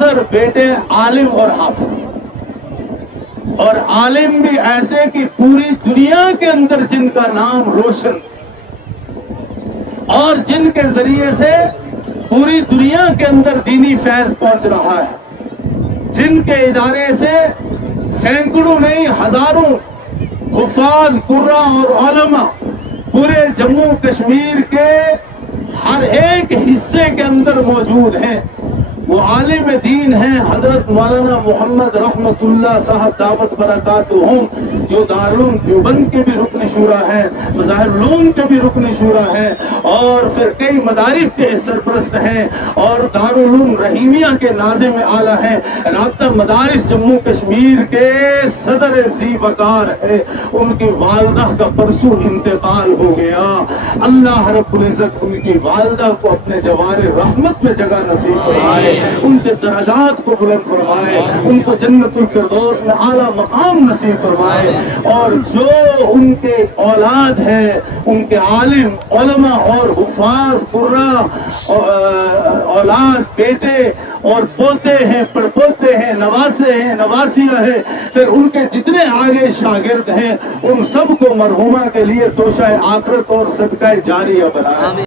अक्सर बेटे आलिम और हाफिज, और आलिम भी ऐसे कि पूरी दुनिया के अंदर जिनका नाम रोशन और जिनके जरिए से पूरी दुनिया के अंदर दीनी फैज पहुंच रहा है, जिनके इदारे से सैकड़ों नहीं हजारों हुफाज, कुर्रा और उलमा पूरे जम्मू कश्मीर के हर एक हिस्से के अंदर मौजूद हैं। वो आलिम दीन हैं हजरत मौलाना मोहम्मद रहमतुल्लाह साहब दावत बरकातुहुम, जो दारुल देवबंद के भी रुकन शूरा हैं, मज़ाहिरुल उलूम के भी रुकन शूरा हैं, और फिर कई मदारिस के सरपरस्त हैं, और दारुल उलूम रहीमिया के नाज़िम आला हैं। राब्ता मदारिस जम्मू कश्मीर के सदर ज़ी वक़ार है। उनकी वालदा का परसों इंतकाल हो गया। अल्लाह रब्बुल इज़्ज़त उनकी वालदा को अपने जवारे रहमत में जगह नसीब फरमाए, उनके दराजात को बुलंद फरमाए, उनको जन्नतुल फिरदौस में आला मकाम नसीब फरमाए। और जो उनके औलाद है, उनके आलिम, उलमा और हुफाज, कुर्रा, औलाद, बेटे और पोते हैं, पड़पोते हैं, नवासे हैं, नवासियां हैं, फिर उनके जितने आगे शागिर्द हैं, उन सबको मरहुमा के लिए तोशा आखिरत और सदका जारिया बनाए।